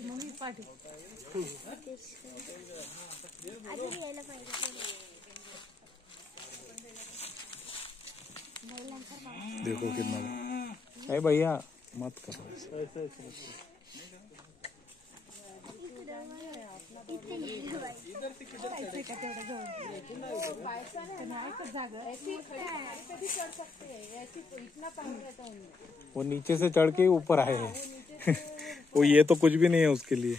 Mummy पाठी देखो कितना है भैया, मत करो वो नीचे से चढ़ के ऊपर आए हैं। वो ये तो कुछ भी नहीं है उसके लिए।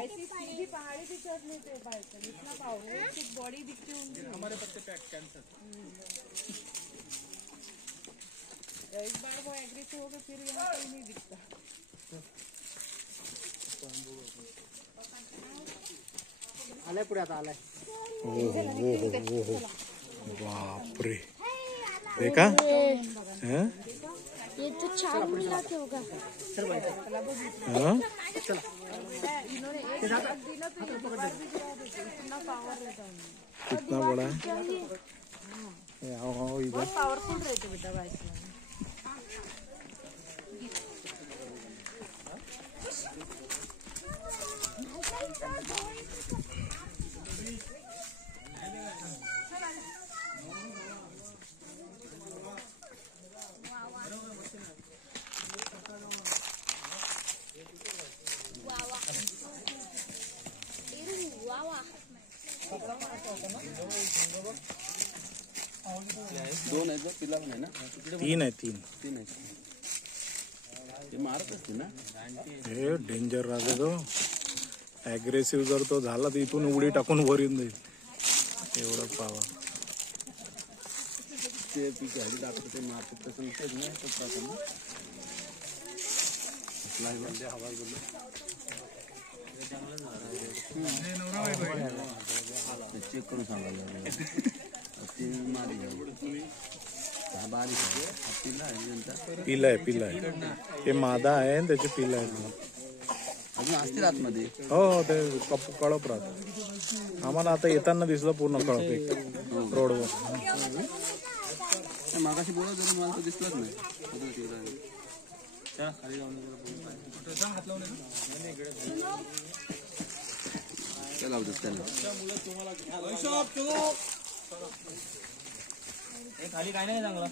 ऐसी सीधी पहाड़ी भी चढ़ लेते हैं बाइक पर, इतना पावर है, बॉडी दिखती होंगी। हमारे बच्चे पे कैंसर। एक बार वो एग्रेसिव हो गए फिर यहाँ कोई नहीं दिखता। आले पुढे आता आलाय। बाप रे, देखा हैं? ये तो 4 मिला के होगा। हाँ? इन्होंने एक दिना तो एक बार भी गिरा देते, इतना पावर रहता है। कितना बड़ा है? आओ इधर। बहुत पावरफुल रहते बेटा बाइक में। दोन आहेत ना, पिला पण आहे ना? तीन है, तीन आहेत. ते मारत असते ना? हे डेंजर राहते तो. ऍग्रेसिव्ह जर तो झाला तर इथून उडी टाकून वर येऊन जाईल, एवढं पावर. ते पीक हल्ली दाखवते ते मारतात तसं नसतेच ना, तो प्रकार ना. म्हणजे हवा बोललो चेक करून सांगायला ते मारी पिला आहे. ते मादा आहे आणि त्याचे पिला आहे. अजून असतील आतमध्ये. हो, ते कळप राहत. आम्हाला आता येताना दिसलं पूर्ण कळप एक रोडवर. मागाशी बोलत होतो, मला तर दिसलंच नाही. खाली काय नाही चांगला.